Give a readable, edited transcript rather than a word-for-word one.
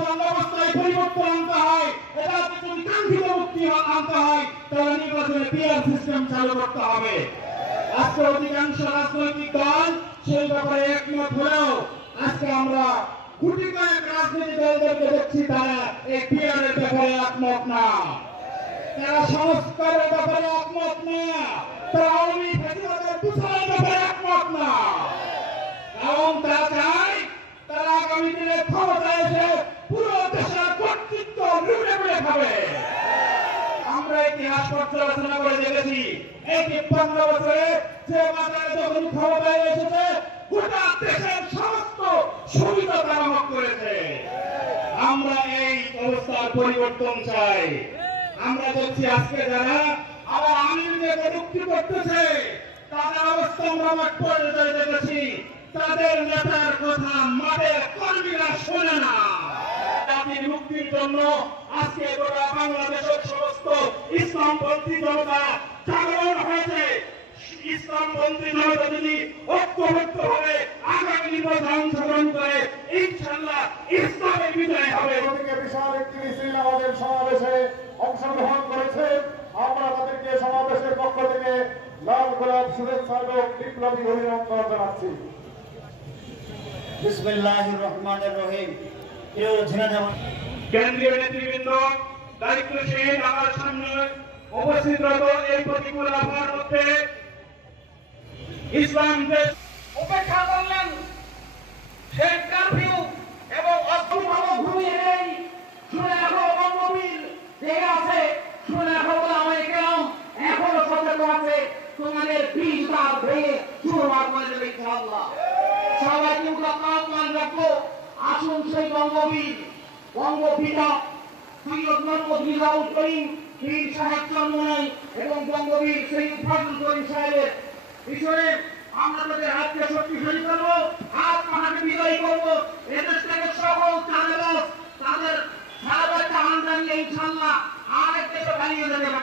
বর্তমান অবস্থায় পরিবর্তন আনতে হয়, এটা যদি কাঙ্ক্ষিত মুক্তি আনতে হয়, তাহলে নির্বাচনে পিআর সিস্টেম চালু করতে হবে। আজকে অধিকাংশ রাজনৈতিক দল সেই ব্যাপারে একমত হলেও আজকে আমরা গুটি কয়েক রাজনৈতিক দলদেরকে দেখছি তারা এই পিআর এর ব্যাপারে একমত না, তারা সংস্কারের ব্যাপারে একমত না, তারা আওয়ামী ফ্যাসিবাদের দূষণের ব্যাপারে একমত না। কারণ তারা চায় তারা আগামী দিনে ক্ষমতায় এসে পুরো দেশের কর্তৃত্ব লুটে পুড়ে খাবে। আমরা ইতিহাস পর্যালোচনা করে দেখেছি এই ৫৩ বছরে যে বাজারে যখন ক্ষমতায় এসেছে গোটা দেশের সমস্ত সুবিধা তারা ভোগ করেছে। আমরা এই অবস্থার পরিবর্তন চাই। আমরা দেখছি আজকে যারা আবার আমিরকে কটূক্তি করতেছে তাদের অবস্থা আমরা মাঠ পর্যায়ে দেখেছি, তাদের নেতার কথা মাঠের কর্মীরা শোনে না। জাতির মুক্তির জন্য আজকে গোটা বাংলাদেশের সমস্ত ইসলামপন্থী জনতা জাগরণ হয়েছে। ইসলামপন্থী জনতা যদি ঐক্যবদ্ধ ভাবে আগামী নির্বাচনে অংশগ্রহণ করে ইনশাআল্লাহ ইসলামের বিজয় হবে। বিশাল একটি মিছিল আমাদের সমাবেশে অংশগ্রহণ করেছে। আমরা তাদেরকে সমাবেশের পক্ষ থেকে লাল গোলাপ শুভেচ্ছা এবং বিপ্লবী অভিনন্দন জানাচ্ছি। বিসমিল্লাহির রহমানির রহিম। প্রিয় ঝিনাইদহ কেন্দ্রীয় নেতৃবৃন্দ, দায়িত্বশীল আমার সামনে উপস্থিত রত এই প্রতিকূল আবহাওয়ার মধ্যে ইসলাম দেশ উপেক্ষা করলেন সেই কারফিউ এবং অস্ত্রভাব ঘুমিয়ে নেই। শুনে রাখো বঙ্গবীর জেগে আছে, শুনে রাখো আমাদের এখনো সতর্ক আছে, তোমাদের ২০ বার ভেঙে চুরমার করে দেবে ইনশাআল্লাহ। সবাইকে আহ্বান রাখবো, আসুন সেই বঙ্গপিতা সৈয়দ মোহাম্মদ রিজাউল করিম পীর সাহেব চন্মনাই এবং বঙ্গবীর সৈয়দ ফজল করিম সাহেবের বিষয়ে আমরা তাদের হাতকে শক্তিশালী করবো, হাত পাহাড়ে বিজয়ী করবো। এদেশ থেকে সকল চাঁদাবাজ তাদের সারা বাচ্চা আন্ডা নিয়ে ইনশাআল্লাহ আরেক দেশে পালিয়ে যেতে পারে।